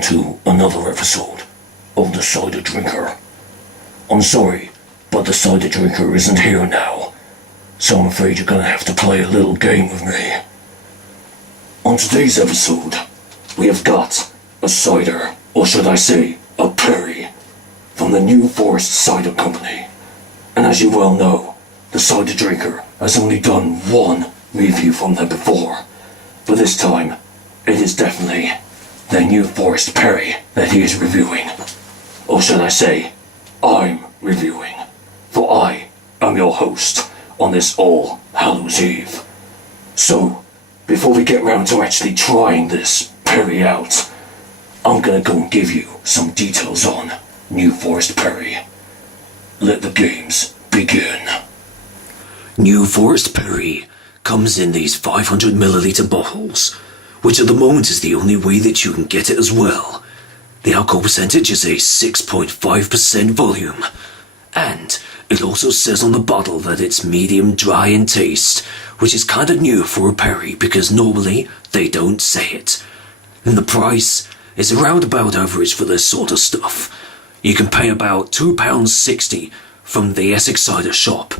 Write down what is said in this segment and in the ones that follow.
welcome to another episode of the Cider Drinker. I'm sorry, but the Cider Drinker isn't here now, so I'm afraid you're gonna have to play a little game with me. On today's episode, we have got a cider, or should I say, a perry, from the New Forest Cider Company. And as you well know, the Cider Drinker has only done one review from them before, but this time, it is definitely the New Forest Perry that he is reviewing. Or should I say, I'm reviewing. For I am your host on this All Hallows Eve. So, before we get round to actually trying this Perry out, I'm gonna go and give you some details on New Forest Perry. Let the games begin. New Forest Perry comes in these 500ml bottles, which at the moment is the only way that you can get it as well. The alcohol percentage is a 6.5% volume, and it also says on the bottle that it's medium dry in taste, which is kinda new for a perry because normally they don't say it. And the price is around about average for this sort of stuff. You can pay about £2.60 from the Essex Cider shop.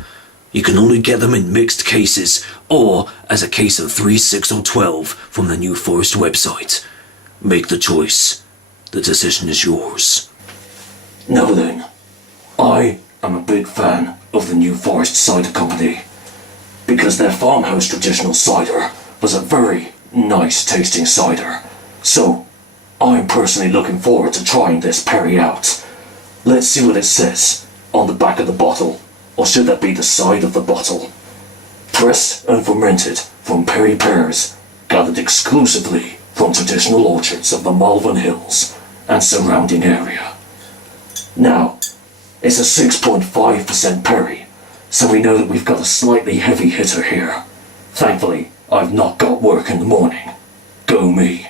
You can only get them in mixed cases, or as a case of 3, 6 or 12 from the New Forest website. Make the choice. The decision is yours. Now then, I am a big fan of the New Forest Cider Company, because their farmhouse traditional cider was a very nice tasting cider. So, I'm personally looking forward to trying this perry out. Let's see what it says on the back of the bottle. Or should that be the side of the bottle? Pressed and fermented from perry pears, gathered exclusively from traditional orchards of the Malvern Hills and surrounding area. Now, it's a 6.5% perry, so we know that we've got a slightly heavy hitter here. Thankfully, I've not got work in the morning. Go me.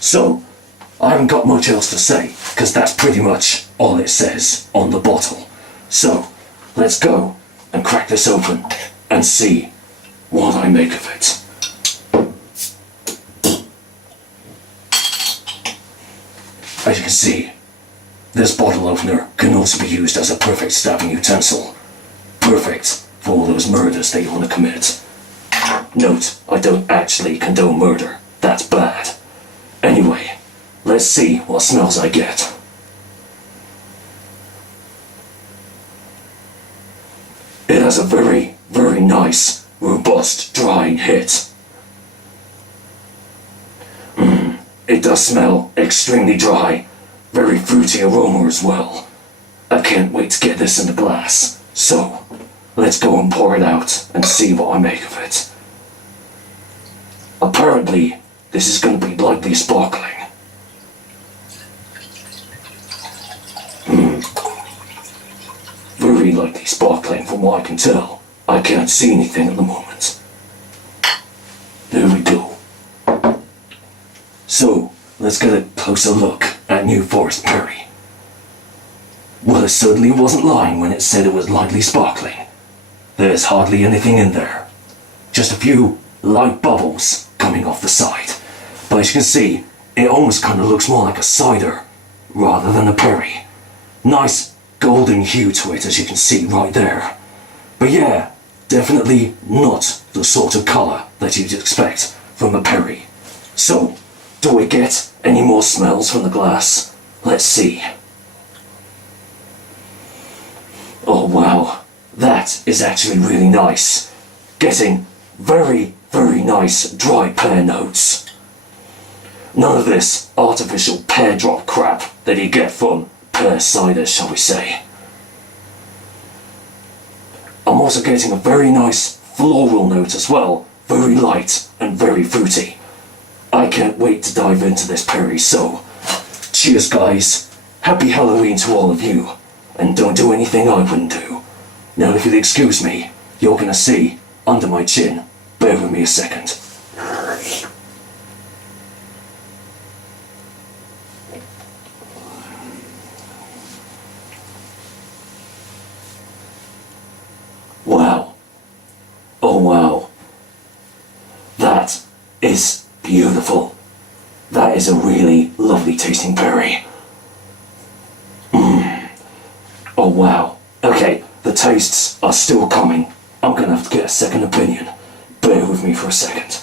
So, I haven't got much else to say, because that's pretty much all it says on the bottle. So, let's go and crack this open and see what I make of it. As you can see, this bottle opener can also be used as a perfect stabbing utensil. Perfect for all those murders that you want to commit. Note, I don't actually condone murder. That's bad. Anyway, let's see what smells I get. It has a very, very nice, robust, drying hit. It does smell extremely dry, very fruity aroma as well. I can't wait to get this in the glass. So, let's go and pour it out and see what I make of it. Apparently, this is going to be lightly sparkling. Very lightly sparkling from what I can tell. I can't see anything at the moment. There we go. So, let's get a closer look at New Forest Perry. Well, it certainly wasn't lying when it said it was lightly sparkling. There's hardly anything in there. Just a few light bubbles coming off the side. But as you can see, it almost kind of looks more like a cider rather than a perry. Nice golden hue to it, as you can see right there. But yeah, definitely not the sort of colour that you'd expect from a perry. So, do we get any more smells from the glass? Let's see. Oh wow, that is actually really nice. Getting very, very nice dry pear notes. None of this artificial pear drop crap that you get from pear cider, shall we say. I'm also getting a very nice floral note as well, very light and very fruity. I can't wait to dive into this perry, so cheers guys, happy Halloween to all of you, and don't do anything I wouldn't do. Now if you'll excuse me, you're gonna see, under my chin, bear with me a second. Wow. Oh wow. That is beautiful. That is a really lovely tasting berry. Oh wow. Okay, the tastes are still coming. I'm gonna have to get a second opinion. Bear with me for a second.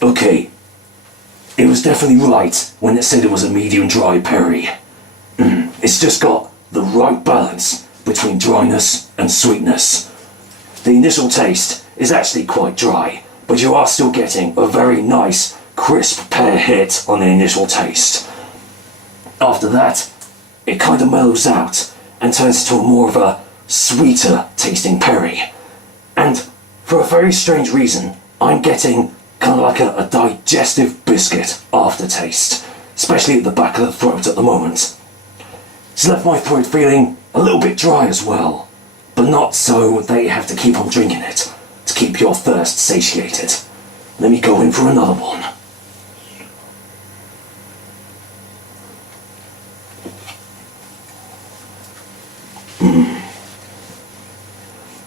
Okay, it was definitely right when it said it was a medium dry perry. It's just got the right balance between dryness and sweetness. The initial taste is actually quite dry, but you are still getting a very nice, crisp pear hit on the initial taste. After that, it kind of mellows out and turns into more of a sweeter tasting perry. And for a very strange reason, I'm getting kind of like a digestive biscuit aftertaste, especially at the back of the throat at the moment. It's left my throat feeling a little bit dry as well, but not so that you have to keep on drinking it to keep your thirst satiated. Let me go in for another one.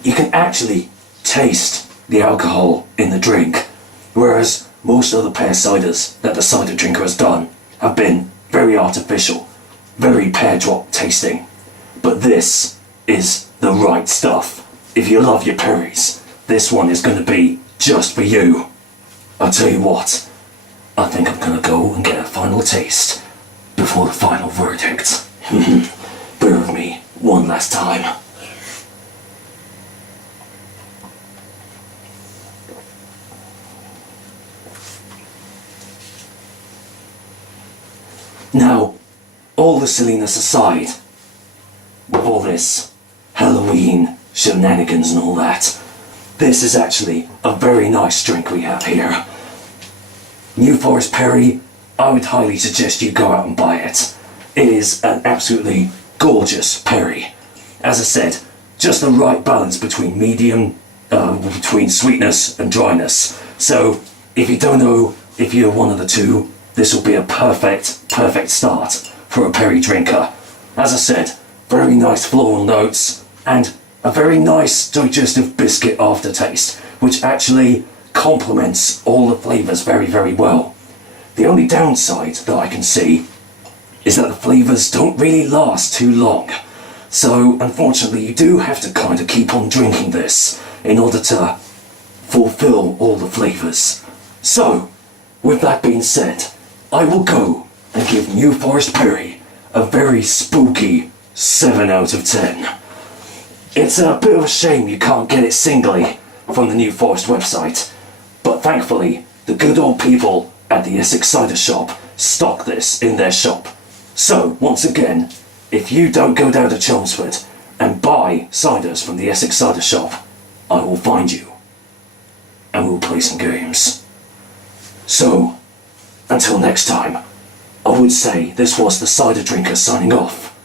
You can actually taste the alcohol in the drink, whereas most other pear ciders that the cider drinker has done have been very artificial, very pear drop tasting. But this is the right stuff. If you love your perries, this one is going to be just for you. I'll tell you what, I think I'm going to go and get a final taste before the final verdict. Bear with me one last time. Now, all the silliness aside, with all this Halloween shenanigans and all that, this is actually a very nice drink we have here. New Forest Perry, I would highly suggest you go out and buy it. It is an absolutely gorgeous perry. As I said, just the right balance between between sweetness and dryness. So, if you don't know if you're one of the two, this will be a perfect start for a perry drinker. As I said, very nice floral notes and a very nice digestive biscuit aftertaste, which actually complements all the flavours very well. The only downside that I can see is that the flavours don't really last too long. So unfortunately you do have to kind of keep on drinking this in order to fulfill all the flavours. So, with that being said, I will go and give New Forest Perry a very spooky 7 out of 10. It's a bit of a shame you can't get it singly from the New Forest website, but thankfully the good old people at the Essex Cider Shop stock this in their shop. So, once again, if you don't go down to Chelmsford and buy ciders from the Essex Cider Shop, I will find you and we'll play some games. So, until next time, I would say this was the cider drinker signing off,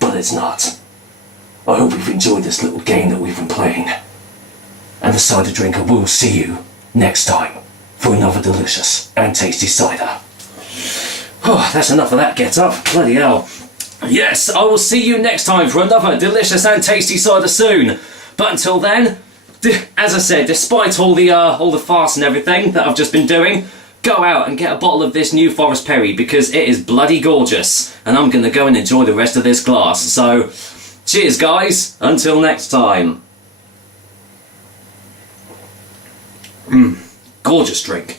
but it's not. I hope you've enjoyed this little game that we've been playing, and the cider drinker will see you next time for another delicious and tasty cider. Oh, that's enough of that get up, bloody hell. Yes, I will see you next time for another delicious and tasty cider soon, but until then, as I said, despite all the farce and everything that I've just been doing, go out and get a bottle of this New Forest Perry because it is bloody gorgeous, and I'm going to go and enjoy the rest of this glass. So, cheers guys, until next time. Gorgeous drink.